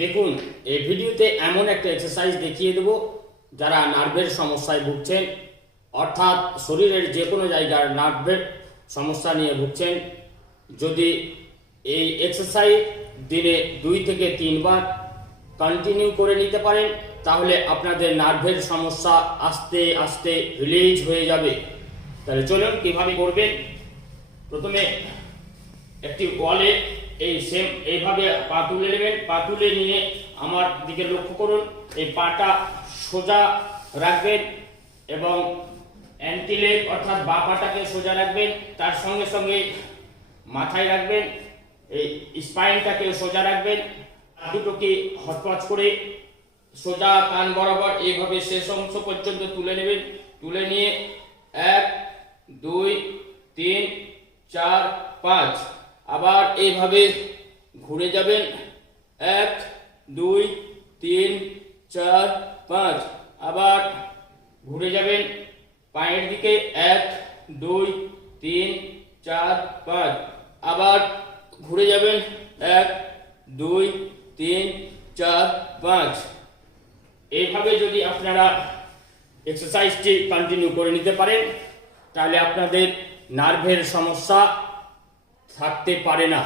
দেখুন, এই ভিডিওতে এমন একটা এক্সারসাইজ দেখিয়ে দেব যারা নার্ভের সমস্যায় ভুগছেন, অর্থাৎ শরীরের যে কোনো জায়গার নার্ভের সমস্যা নিয়ে ভুগছেন। যদি এই এক্সারসাইজ দিনে 2 থেকে 3 বার কন্টিনিউ করে নিতে পারেন, তাহলে আপনাদের নার্ভের সমস্যা আস্তে আস্তে রিলিজ হয়ে যাবে। তাহলে চলুন কিভাবে করবেন। প্রথমে একটি ওয়ালে এইভাবে পা তুলে নেবেন। পা তুলে নিয়ে আমার দিকে লক্ষ্য করুন। এই পাটা সোজা রাখবেন এবং অ্যান্টিলেগ অর্থাৎ বাঁ পাটাকে সোজা রাখবেন। তার সঙ্গে সঙ্গে মাথায় রাখবেন, এই স্পাইনটাকে সোজা রাখবেন। দুটোকে হচপচ করে সোজা কান বরাবর এইভাবে শেষ অংশ পর্যন্ত তুলে নেবেন। তুলে নিয়ে 1 2 3 4 5 আবার এইভাবে ঘুরে যাবেন। 1 2 3 4 5 আবার ঘুরে যাবেন পায়ের দিকে। 1 2 3 4 5 আবার ঘুরে যাবেন। 1 2 3 4 5। এইভাবে যদি আপনারা এক্সারসাইজটি কন্টিনিউ করে নিতে পারেন, তাহলে আপনাদের নার্ভের সমস্যা থাকতে পারে না।